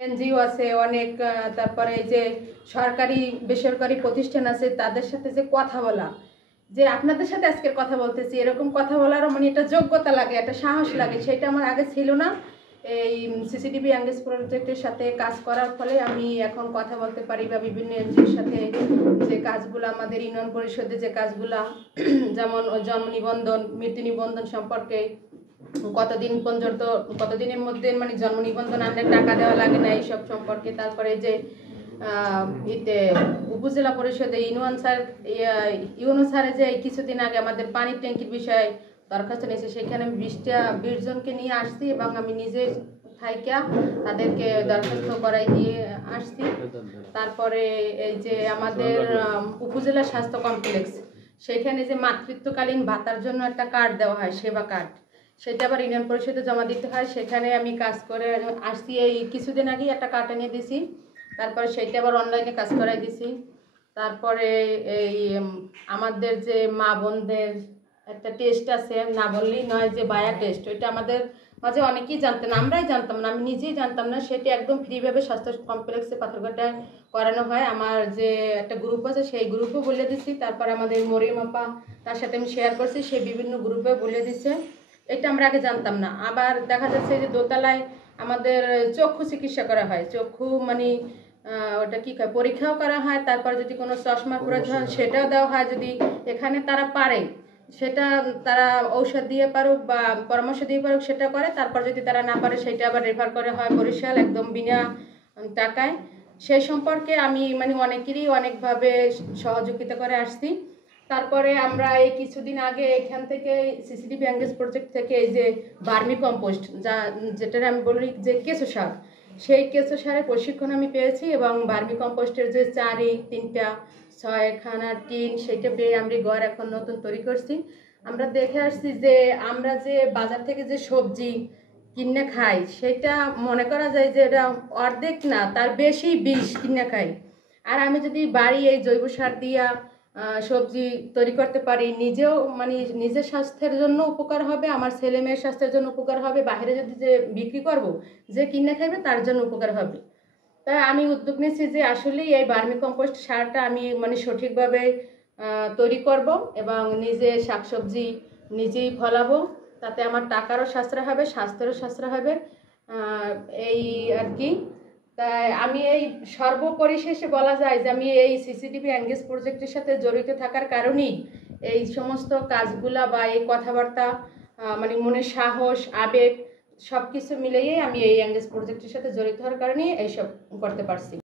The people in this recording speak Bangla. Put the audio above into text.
এনজিও আছে অনেক, তারপরে এই যে সরকারি বেসরকারি প্রতিষ্ঠান আছে, তাদের সাথে যে কথা বলা, যে আপনাদের সাথে আজকের কথা বলতেছি, এরকম কথা বলারও মানে একটা যোগ্যতা লাগে, একটা সাহস লাগে, সেটা আমার আগে ছিল না। এই সিসিটিভি এঙ্গেজ প্রজেক্টের সাথে কাজ করার ফলে আমি এখন কথা বলতে পারি, বা বিভিন্ন এনজিওর সাথে যে কাজগুলো আমাদের ইউনিয়ন পরিষদে যে কাজগুলা যেমন জন্ম নিবন্ধন, মৃত্যু নিবন্ধন সম্পর্কে কতদিনের মধ্যে মানে জন্ম নিবন্ধন আনলে টাকা দেওয়া লাগে না, এইসব সম্পর্কে। তারপরে যে উপজেলা পরিষদে ইউনো স্যারে যে কিছুদিন আগে আমাদের পানির ট্যাঙ্কির বিষয়ে দরখাস্ত নিয়েছে, সেখানে 20 জনকে নিয়ে আসছি এবং আমি নিজে থাইকা তাদেরকে দরখাস্ত করাই দিয়ে আসছি। তারপরে এই যে আমাদের উপজেলা স্বাস্থ্য কমপ্লেক্স, সেখানে যে মাতৃত্বকালীন ভাতার জন্য একটা কার্ড দেওয়া হয়, সেবা কার্ড, সেটা আবার ইউনিয়ন পরিষদে জমা দিতে হয়। সেখানে আমি কাজ করে আসছি, এই কিছুদিন আগেই একটা কার্ড এনে দিছি। তারপরে সেইটা আবার অনলাইনে কাজ করাই দিছি। তারপরে এই আমাদের যে মা বোনদের একটা টেস্ট আছে, না বললেই নয়, যে বায়া টেস্ট, ওইটা আমাদের মাঝে অনেকেই জানতেন, আমরাই জানতাম না, আমি নিজেই জানতাম না। সেটা একদম ফ্রিভাবে স্বাস্থ্য কমপ্লেক্সে পাথরঘাটায় করানো হয়। আমার যে একটা গ্রুপ আছে, সেই গ্রুপও বলে দিছি। তারপর আমাদের মরিয়ম আপা, তার সাথে আমি শেয়ার করছি, সে বিভিন্ন গ্রুপে বলে দিছে। এটা আমরা আগে জানতাম না। আবার দেখা যাচ্ছে যে দোতলায় আমাদের চক্ষু চিকিৎসা করা হয়, চক্ষু মানে ওটা কি পরীক্ষাও করা হয়। তারপর যদি কোনো চশমা প্রয়োজন হয় সেটাও দেওয়া হয়, যদি এখানে তারা পারে সেটা তারা ঔষধ দিয়ে পারুক বা পরামর্শ দিয়ে পারুক সেটা করে। তারপর যদি তারা না পারে সেটা আবার রেফার করে হয় বরিশাল, একদম বিনা টাকায়। সেই সম্পর্কে আমি মানে অনেকেরই অনেকভাবে সহযোগিতা করে আসছি। তারপরে আমরা এই কিছুদিন আগে এখান থেকে সিসিটিভি এঙ্গেজ প্রজেক্ট থেকে এই যে ভার্মি কম্পোস্ট, যেটা আমি বলি যে কেঁচো সার, সেই কেঁচো সারের প্রশিক্ষণ আমি পেয়েছি। এবং ভার্মি কম্পোস্টের যে 3টা 6খানা টিন, সেইটা পেয়ে আমরা ঘর এখন নতুন তৈরি করছি। আমরা দেখে আসছি যে আমরা যে বাজার থেকে যে সবজি কিনে খাই, সেটা মনে করা যায় যে এটা অর্ধেক না তার বেশি বিষ কিনে খাই। আর আমি যদি বাড়ি এই জৈব সার দিয়া সবজি তৈরি করতে পারি, নিজেও মানে নিজের স্বাস্থ্যের জন্য উপকার হবে, আমার ছেলে মেয়ের স্বাস্থ্যের জন্য উপকার হবে, বাইরে যদি যে বিক্রি করব, যে কিনে খাইবে তার জন্য উপকার হবে। তাই আমি উদ্যোগ নিয়েছি যে আসলেই এই ভার্মি কম্পোস্ট সারটা আমি মানে সঠিকভাবে তৈরি করব এবং নিজে শাকসবজি নিজেই ফলাবো। তাতে আমার টাকারও সাশ্রয় হবে, স্বাস্থ্যেরও সাশ্রয় হবে, এই আর কি। তাই আমি এই সর্বপরিশেষে বলা যায় যে আমি এই সিসিটিভি এঙ্গেজ প্রজেক্টের সাথে জড়িত থাকার কারণেই এই সমস্ত কাজগুলা বা এই কথাবার্তা মানে মনে সাহস, আবেগ সব কিছু মিলিয়েই আমি এই এঙ্গেজ প্রজেক্টের সাথে জড়িত হওয়ার কারণেই এইসব করতে পারছি।